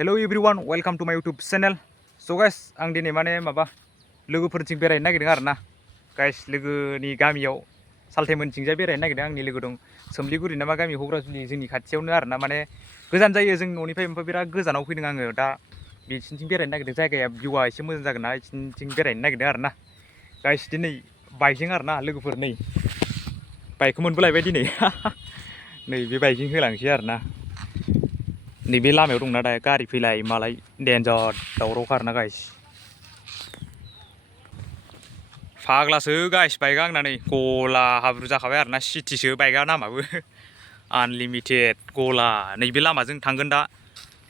Hello everyone, welcome to my YouTube channel. So guys, आं दिनै माने माबा लोगोफोरजों बेरायनो नागिरदों आरोना. Guys, लोगोनि गामियाव सालथेमोनथिंजाय बेरायनो नागिरदों. आंनि लोगो दं सोमलिगुरि नामा गामि हग्राजुलि जोंनि खाथियावनो आरोना. माने गोजान जायो जोंनि न'निफ्राय, ओमफ्राय बिराद गोजानाव फैदों आङो दा बिसिनिथिं बेरायनो नागिरदों. जायगाया भिउआ एसे मोजां जागोन ना, बिसिनिथिं बेरायनो नागिरदों आरोना. Guys, दिनै बाइकजों आरोना लोगोफोर नै बाइकखौ मोनबोलायबाय दिनै. नै बे बाइकजों होलांसै आरोना. नैबे लामायाव दंना दा गारि फैलाय मालाय डेन्जार दावरावखा आरोना गाइस. फाग्लासो गाइस बाइकआ आंना नै गला हाब्रु जाखाबाय आरोना. सिटिसो बाइकआ नामाबो आनलिमिटेड गला. नैबे लामाजों थांगोन दा.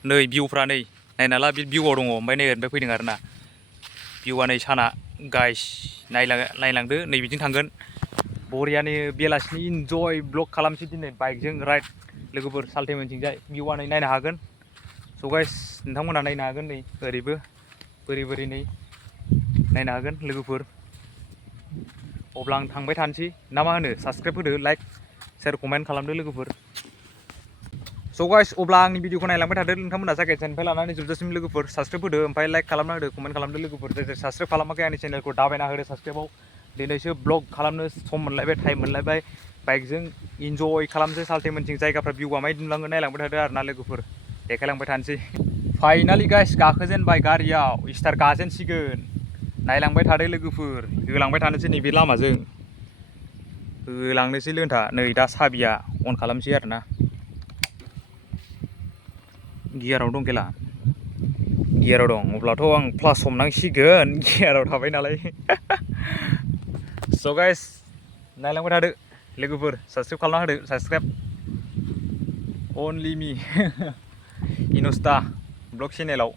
नै भिउफ्रा नै नायना ला, बे भिउआव दङ, ओमफ्राय नै ओरैनिफ्राय फैदों आरोना. भिउआ नै साना गाइस नायलांदो, नै बिदिनो थांगोन बरियानो बेलासिनि इन्जय ब्लग खालामसै दिनै बाइकजों राइड लोगोफोर सालथेमोनथिंजाय. भिउआ नै नायनो हागोन. स' गाइस नोंथांमोना नायनो हागोन नै ओरैबो बोरै नै नायनो हागोन लोगोफोर. अब्ला आं थांबाय थानोसै ना मा होनो? साबसक्राइब होदो, लाइक शेयार कमेन्ट खालामदो लोगोफोर. स' गाइस अब्ला आंनि भिडिअखौ नायलांबाय थादो नोंथांमोना जागायजेननायनिफ्राय लानानै जोबजासिम लोगोफोर. साबसक्राइब होदो, ओमफ्राय लाइक खालामना होदो, कमेन्ट खालामदो लोगोफोर. जाय साबसक्राइब खालामाखै आंनि चेनेलखौ दाबायना होदो साबसक्राइबाव. दिनैसो ब्लग खालामनो सम मोनलायबाय, टाइम मोनलायबाय. बाइकजों इन्जय खालामसै सालथेमोनथिं. जायगाफ्रा भिउआ माबायदि नुलाङो नायलांबाय थादो आरोना लोगोफोर. देखायलांबाय थानोसै. फाइनालि गाइस गाखोजेनबाय गारियाव, स्टार्ट गाजेनसिगोन. नायलांबाय थादो लोगोफोर. होलांबाय थानोसै नैबे लामाजों होलांनोसै लोंथा. नै दा साबिया अन खालामसै आरोना. गियाराव दं खेला, गियाराव दं. अब्लाथ' आं प्लास हमनांसिगोन, गियाराव थाबाय नालाय. स' गाइस नायलांबाय थादो लोगोफोर. साबसक्राइब खालामना होदो, साबसक्राइब अनलि मि इनस्टा ब्लग चेनेलाव.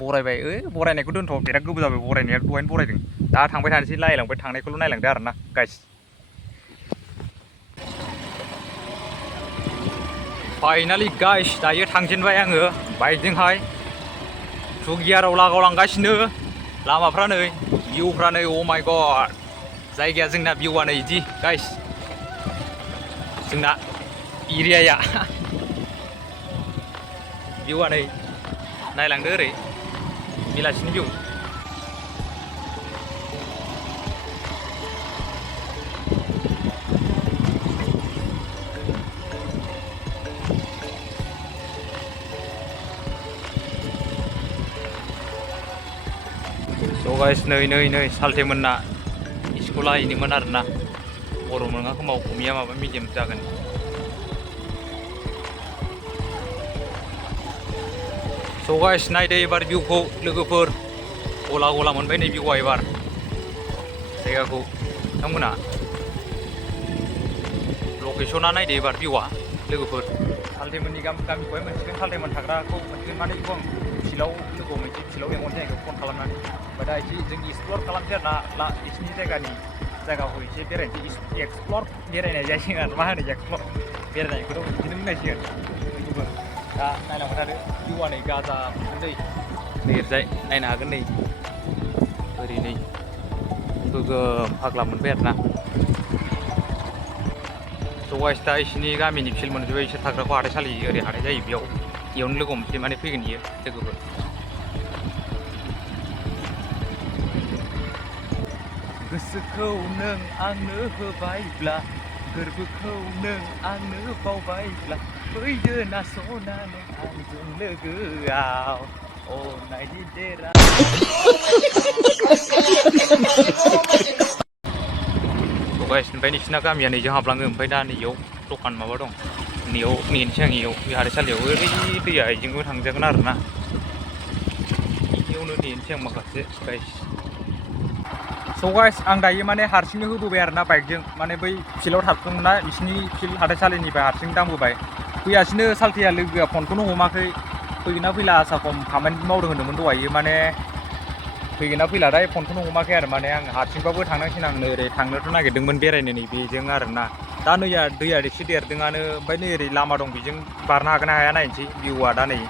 बरायबाय, बरायनायखौ दोनथ', बिराद गोबाव जाबाय बरायनाया, दहायनो बरायदों. दा थांबाय थानोसै, नायलांबाय थांनायखौल' नायलांदो आरोना गाइस. फाइनालि गाइस दायो थांजेनबाय आङो बाइकजोंहाय. टु गियाराव लागावलांगासिनो. लामाफ्रा नै भिउफ्रा नै अ माय गड. जायगाया जोंना भिउआ नै इदि गाइस, जोंना एरियाया भिउआ नै नायलांदो ओरै बेलासिनि भिउ. स' गाइस नै सालथेमोनना स्कुला इनोमोन आरोना. बर' नङा खोमा, अमिया माबा मिडियाम जागोन. स' गाइस नायदो एबार भिउखौ लोगोफोर. गला गला मोनबाय नै भिउआ एबार जायगाखौ नोंथांमोना. लकेसना नायदो एबार भिउआ लोगोफोर. सालथेमोननि गामिखौहाय मोनसिगोन, सालथेमोन थाग्राखौ मोनसिगोन. माने बेखौ आं फिल्डआव लोगोआव मोनसे फिल्डआव लेंहरनोसै आं फन खालामनानै. ओमफ्राय दा एसे जों एक्सप्लर खालामसै आरोना बिसिनि जायगाखौ एसे बेरायनोसै. एक्सप्लर बेरायनाय जासिगोन आरो मा होनो, एक्सप्लर बेरायनायखौथ' बिदिनो बुंनांसिगोन लोगोफोर. दा नायलांबाय थादो भिउआ नै गाजा दै नै ओरैजाय नायनो हागोन नै ओरै नै गोगोम फाग्ला मोनबाय आरोना. स' गाइस दा इसिनि गामिनि फिल्ड मोनजोब्बाय. इसोर थाग्राखौ हाथाइसालि ओरै हाथाइ जायो बेयावनो लोगो हमसै, माने फैगोन इयो लोगोफोर. गोसोखौ नों आंनो होबायब्ला, गोरबोखौ नों आंनो बावबायब्ला, फैदो ना सना नों आंजों लोगोआव अननायनि देरा. गाइस ओमफ्राय नोंसिना गामिया नैजों हाबलाङो. ओमफ्राय दा नैयाव दखान माबा दं, नैयाव नेनोसै आं इयाव बे हाथाइसालियाव. ओरै दैया इजोंबो थांजागोन आरोना. इयावनो नेनोसै आं माखासे गाइस. स' गाइस आं दायो माने हारसिंनो होबोबाय आरोना बाइकजों. माने बै फिल्डआव थाबदोंना बिसिनि फिल्ड हाथाइसालिनिफ्राय हारसिं दांबोबाय. फैयासिनो सालथेया लोगोआ फनखौनो हमाखै. फैगोन ना फैला आसा खम, खामानि मावदों होनदोंमोन दहायो. माने फैगोन ना फैला दा फनखौनो हमाखै आरो. माने आं हारसिंबाबो थांनांसिगोन. आं नै ओरै थांनोथ' नागिरदोंमोन बेरायनो नै बेजों आरोना. दा दैया एसे देरदोंआनो. ओमफ्राय नै ओरै लामा दं, बेजों बारनो हागोन ना हाया नायनोसै भिउआ दा नै.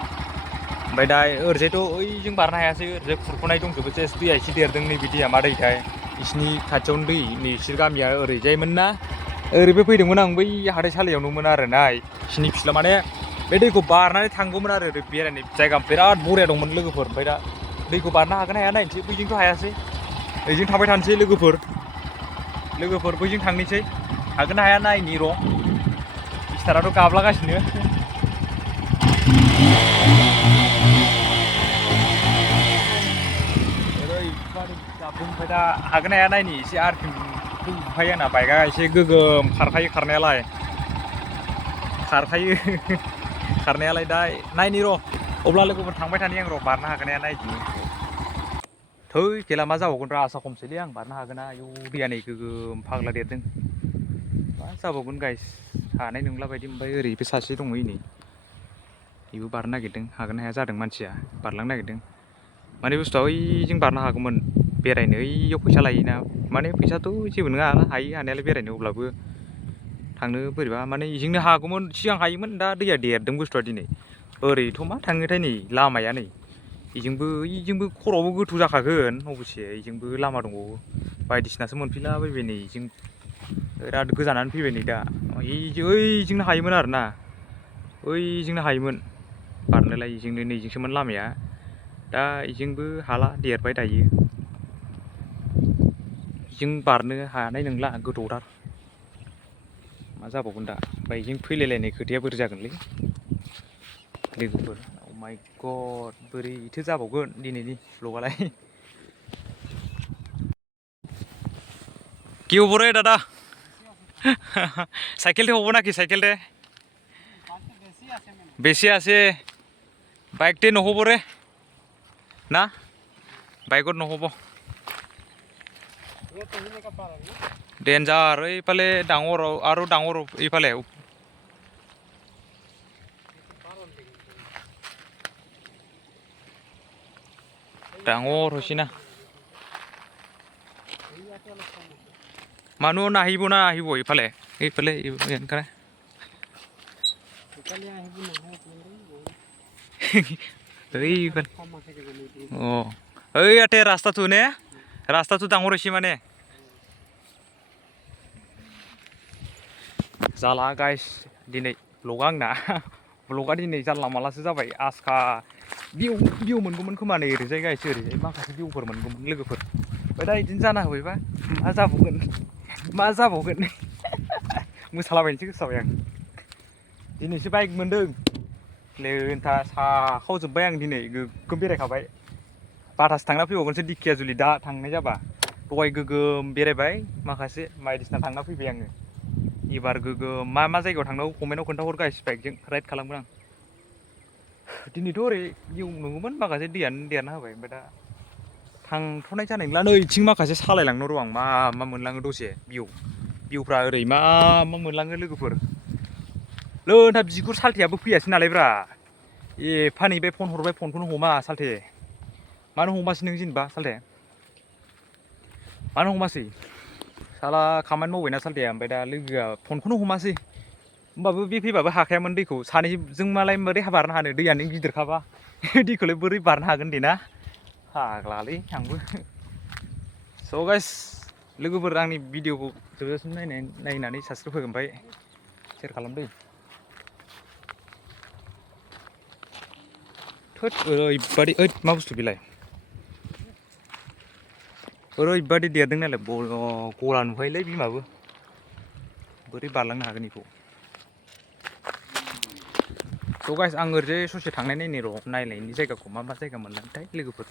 ओमफ्राय दा ओरैजायथ' ओइजों बारनो हायासै, ओरैजाय खुरख'नाय दंजोबो. सेस दैया एसे देरदों नैबे दैया मा दैथाय बिसिनि खाथियावनो दै. नै बिसोर गामिया ओरैजायमोन ना, ओरैबो फैदोंमोन आं बै हाथाइसालियावनोमोन आरोना बिसिनि फिल्डआ. माने बे दैखौ बारनानै थांगौमोन आरो बेरायनाय जायगा बिराद बरिया दंमोन लोगोफोर ओमफ्राय दा दैखौ बारनो हागोन हाया नायनोसै बैजोंथ' हायासै ओइजों थांबाय थानोसै लोगोफोर बैजों थांनोसै हागोन हाया नायनि र' मिस्टाराथ' गाब्लागासिनो ओरैबादि गाबदों ओमफ्राय दा हागोन हाया नायनि एसे आरपिएम बुखायो आंना बाइकआ एसे गोगोम खारखायो खारनायालाय खारनायालाय दा नायनि र' अब्ला लोगोफोर थांबाय थानि आं र' बारनो हागोन हाया नायदिनि थै खेला मा जाबावगोन रा आसा खमसैलै आं बारनो हागोन ना आयौ दैया नै गोगोम फाग्ला देरदों मा जाबावगोन गाइस हानाय नंला बायदि ओमफ्राय ओरैबो सासे दङ नै बेबो बारनो नागिरदों हागोन हाया जादों मानसिया बारलांनो नागिरदों माने बुस्थुआ ओइजों बारनो हागौमोन बेरायनो ओइयाव फैसा लायोना माने फैसाथ' जेबो नङा हायो हानायालाय बेरायनो अब्लाबो थांनो बोरैबा माने इजोंनो हागौमोन सिगां हायोमोन दा दैया देरदों बुस्थुआ दिनै ओरैथ' मा थाङोथाय नै लामाया नै इजोंबो खर'आवबो गोथौ जाखागोन अबसे इजोंबो लामा दंबावो बायदिसिनासो मोनफैलाबायबाय नै इजों बिराद गोजानानो फैबाय नै दा ओइजोंनो हायोमोन आरोना ओइजोंनो हायोमोन बारनोलाय इजोंनो नैजोंसोमोन लामाया दा इजोंबो हाला देरबाय दायो इजों बारनो हानाय नंला गोथौथार मा जाबावगोन दा ओमफ्राय इजों फैलायलायनाय खोथाया बोरै जागोनलै लोगोफोर अ माय गड बोरैथो जाबावगोन दिनैनि भ्लगालाय क्यों बोल रहे दादा साइकेल थे होबो नाकि साइकेल थे बेसी आसे बाइक टे নহ'ব रे ना बाइकत নহ'ব डेन्जार এইফালে ডাঙৰ আৰু ডাঙৰ এইফালে ডাঙৰ হৈছে না মানুহ নাহিব না আহিব এইফালে এনেকা ओइ याते रास्ताটো ने रास्ताটো डाঙर হৈছে माने जाला गाइस दिनै ब्लगा आंना ब्लगा दिनै जानला मालासो जाबाय आसखा भिउ मोनगौमोन खोमा नै ओरैजाय गाइस ओरैजाय माखासे भिउफोर मोनगौमोन लोगोफोर ओमफ्राय दा बिदिनो जाना होबायबा मा जाबावगोन मोसालाबायनोसो गोसो जाबाय आं दिनैसो बाइक मोनदों लेन्था साखावजोब्बाय आं दिनै गोगोम बेरायखाबाय बाटासो थांना फैबावगोनसो दिखियाजुलि दा थांनाय जाबा दहाय गोगोम बेरायबाय माखासे बायदिसिना थांना फैबाय आङो एबार गोगोम मा जायगायाव थांनांगौ कमेन्टआव खोन्थाहर गाइस बाइकजों राइड खालामगोन आं दिनैथ' ओरै भिउ नंगौमोन माखासे दैयानो देरना होबाय ओमफ्राय दा थांथ'नाय जानाय नंला नै इथिं माखासे सालायलांनो र' आं मा मोनलाङो दसे भिउफ्रा ओरै मा मोनलाङो लोगोफोर लोंथा बिगुर सालथेयाबो फैयासै नालाय ब्रा एफा नेबाय फन हरबाय फनखौनो हमा सालथे मानो हमासै नों जेनेबा सालथे मानो हमासै साला खामानि मावबायना सालथेया ओमफ्राय दा लोगोआ फनखौनो हमासै होमबाबो बे फैबाबो हाखायामोन दैखौ सानैजों मालाय बोरै बारनो हानो दैयानो गिदिरखाबा दैखौलाय बोरै बारनो हागोन दे ना फाग्लालै आंबो स' गाइस लोगोफोर आंनि भिडिअखौ जोबजासिम नायनानै साबसक्राइब होगोन ओमफ्राय शेयार खालामदै थोद ओरैबादि मा बुस्थु बेलाय ओरैबादि देरदों नालाय गला नुखायोलै बिमाबो बोरै बारलांनो हागोन बेखौ स' गाइस आं ओरैजाय ससे थांनाय नायनि र' नायनायनि जायगाखौ मा जायगा मोनलांथाय लोगोफोर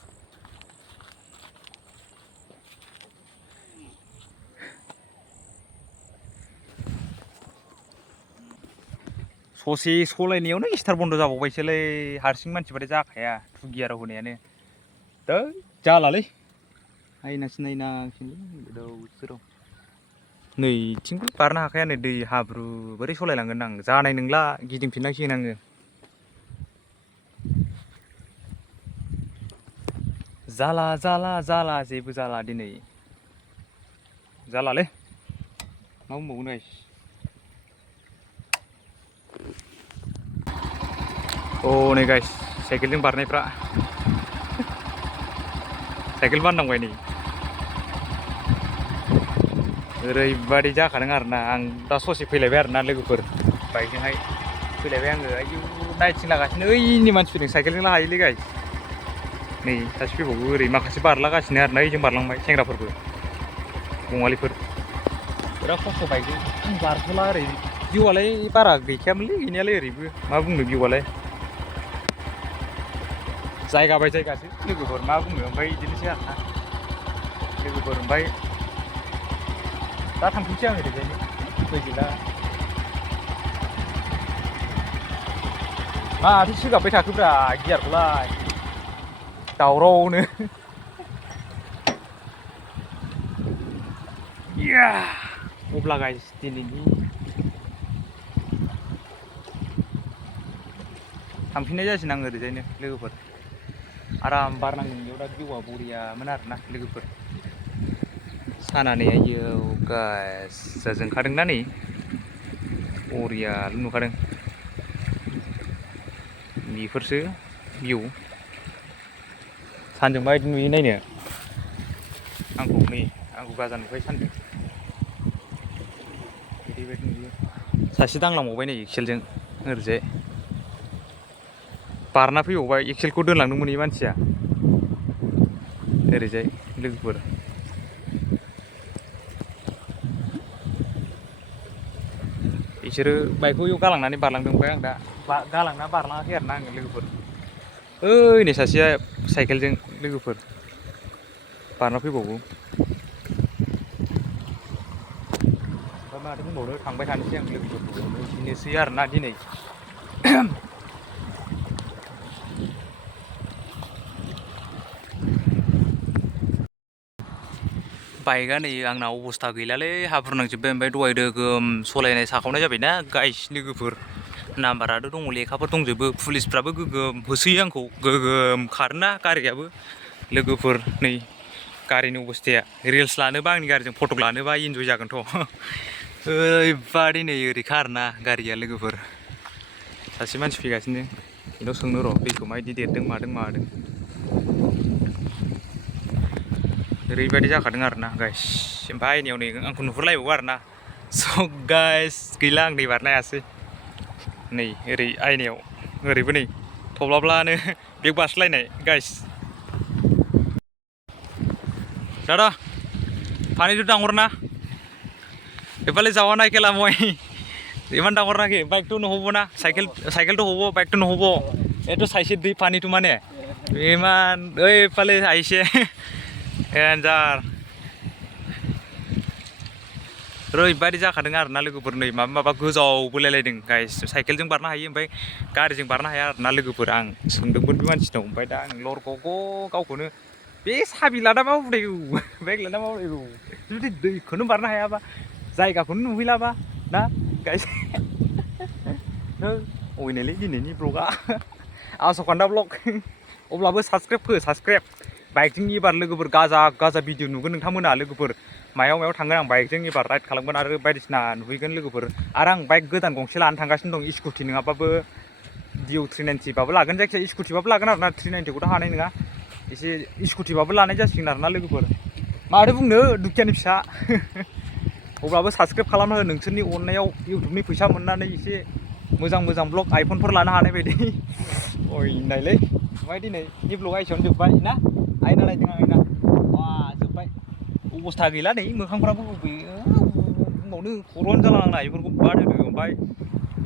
ससे सलायनायावनो स्टार बन्द' जाबावबायसोलै हारसिं मानसिबाथाय जाखाया टु गियाराव होनायानो दै जालालै नायनांसिगोनलै नैथिंबो बारनो हाखाया नै दै हाब्रु बोरै सलायलांगोन आं जानाय नंला गिदिंफिननांसिगोन आङो जाला जेबो जाला दिनै जालालै मा बुंबावगोन गाइस अ नै गाइस साइकेलजों बारनायफ्रा साइकेल बाननांबाय नै ओरैबादि जाखादों आरोना आं दा ससे फैलायबाय आरोना लोगोफोर बाइकजोंहाय फैलायबाय आङो आयौ नायथिं लागासिनो ओइनि मानसि फैदों साइकेलजों हायोलै गाइस नै सासे फैबावो ओरै माखासे बारलागासिनो आरो ना ओइजों बारलांबाय सेंग्राफोरबो बङालिफोर बिराद खस्थ' बाइकजों आं बारथ'ला ओरै भिउआलाय बारा गैखायामोनलै गैनायालाय ओरैबो मा बुंनो भिउआलाय जायगा बाय जायगासो लोगोफोर मा बुंनो ओमफ्राय बिदिनोसै आरोना लोगोफोर ओमफ्राय दा थांफिनसै आं ओरैजायनो उफाय गैला माथो सोगाबबाय थाखोब्रा गियारखौलाय दावरावनो अब्ला गाइस दिनैनि थांफिननाय जासिगोन आं ओरैजायनो लोगोफोर आराम बारनांगोन बेयाव दा भिउआ बरियामोन आरोना लोगोफोर सानानै आयौ गाइस जोंखादोंना नै बरियाल' नुखादों बेफोरसो भिउ सानजों माबायदि नुयो नायनो आंखौ गाजा नुबाय सानजों ओरैबायदि नुयो सासे दांलांबावबाय नै एक्सेलजों ओरैजाय बारना फैबावबाय एक्सेलखौ दोनलांदोंमोन बे मानसिया ओरैजाय लोगोफोर बिसोरो बाइकखौ इयाव गालांनानै बारलांदों ओमफ्राय आं दा गालांना बारलाङाखै आरोना आङो लोगोफोर ओइ नै सासेया साइकेलजों लोगोफोर बारना फैबावो ओमफ्राय माथो बुंबावनो थांबाय थानोसै आं लोगोफोर बिदिनोसै आरोना दिनै बाइकआ नै आंना अबस्था गैलालै हाब्रु नांजोब्बाय ओमफ्राय दहाय दोगोम सलायनाय साखावनाय जाबायना गाइस लोगोफोर नाम्बाराथ' दङ लेखाफोर दंजोबो पुलिसफ्राबो गोगोम होसोयो आंखौ गोगोम खारोना गारियाबो लोगोफोर नै गारिनि अबस्थाया रिल्स लानोबा आंनि गारिजों फटक लानोबा इन्जय जागोनथ' ओरैबादि नै ओरैखा आरोना गारिया लोगोफोर सासे मानसि फैगासिनो बेनाव सोंनो र' दैखौ माबायदि देरदों मादों ओरैबायदि जाखादों आरोना गाइस ओमफ्राय आइनायाव नै आंखौ नुहुरलायबावो आरोना स' गाइस गैला आं दै बारनो हायासै नै ओरै आइनायाव ओरैबो नै थब्लाब्लानो बेग बारस्लायनाय गाइस दादा पानी तो डांगर ना एफाले जावा ना केला मैं इमान डांगर ना के बाइक तो नहबो ना साइकेल तो हबो बाइक तो नहबो ये तो साइसे दै पानी तो माने इमान ओइ फाले आइसे एन्जार ओरैबायदि जाखादों आरोना लोगोफोर नै माबा गोजावबोलायलायदों गाइस साइकेलजों बारनो हायो ओमफ्राय गारिजों बारनो हाया आरोना लोगोफोर आं सोंदोंमोन बे मानसिनाव ओमफ्राय दा आं लरग'ग' गावखौनो बे साबि लाना मा उदायगौ बाइक लाना मा उदायगौ जुदि दैखौनो बारनो हायाबा जायगाखौनो नुहैलाबा ना गाइस अयनायलै दिनैनि ब्लगा आस'खान्दा ब्लग अब्लाबो साबसक्राइब बाइकजों एबार लोगोफोर गाजा भिडिअ नुगोन नोंथांमोना लोगोफोर मायाव थांगोन आं बाइकजों एबार राइड खालामगोन आरो बायदिसिना नुहैगोन लोगोफोर आरो आं बाइक गोदान गंसे लानो थांगासिनो दं स्कुटि नङाबाबो डिअ 390बाबो लागोन जायखिजाया स्कुटिबाबो लागोन आरोना 390खौथ' हानाय नङा एसे स्कुटिबाबो लानाय जासिगोन आरोना लोगोफोर माथो बुंनो दुखियानि फिसा अब्लाबो साबसक्राइब खालामना हो नोंसोरनि अननायाव इउटुबनि फैसा मोननानै एसे मोजां ब्लग आइफनफोर लानो हानाय बायदि अयनायलै ओमफ्राय दिनैनि ब्लगा एसेयावनो जोब्बाय ना आयना नायदों आयना जोब्बाय अबस्था गैला नै मोखांफ्राबो बुंबावनो खर'आनो जालांनाय बेफोरखौ बाद होदो ओमफ्राय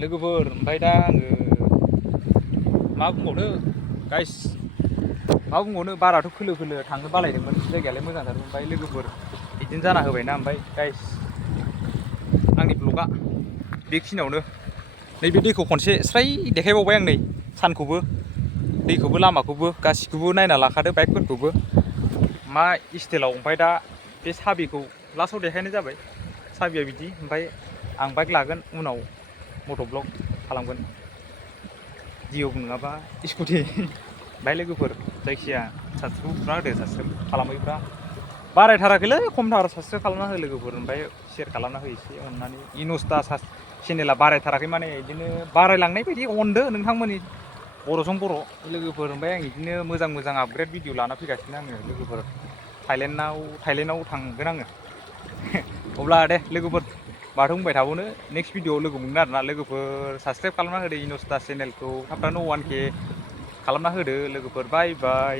लोगोफोर ओमफ्राय दा आङो मा बुंबावनो गाइस मा बुंबावनो बाराथ' खोलो थांनो बालायदोंमोन जायगायालाय मोजांथारमोन ओमफ्राय लोगोफोर बिदिनो जाना होबायना ओमफ्राय गाइस आंनि ब्लगा बेखिनियावनो नैबे दैखौ खनसे स्राय देखायबावबाय आं नै सानखौबो दैखौबो लामाखौबो गासिखौबो नायना लाखादो बाइकफोरखौबो मा स्टाइलाव ओमफ्राय दा बे साबिखौ लास्टआव देखायनाय जाबाय साबिया बिदि ओमफ्राय आं बाइक लागोन उनाव मट' ब्लग खालामगोन डिअ नङाबा स्कुटि बाय लोगोफोर जायखिया साबसक्राइब बुना होदो साबसक्राइब खालामैफ्रा बारायथाराखैलै खमथार साबसक्राइब खालामना हो लोगोफोर ओमफ्राय शेयार खालामना हो एसे अननानै इनस्टा चेनेला बारायथाराखै माने बिदिनो बारायलांनाय बायदि अनदो नोंथांमोननि बर'जों बर' लोगोफोर ओमफ्राय आं बिदिनो मोजां आपग्रेड भिडिअ लाना फैगासिनो आङो लोगोफोर थाइलेण्डआव थांगोन आङो अब्ला दे लोगोफोर माथो बुंबाय थाबावनो नेक्स्ट भिडिअआव लोगो मोनगोन आरोना लोगोफोर साबसक्राइब खालामना होदो इन'स्टा चेनेलखौ थाब थाबनो 1K खालामना होदो लोगोफोर बाय बाय।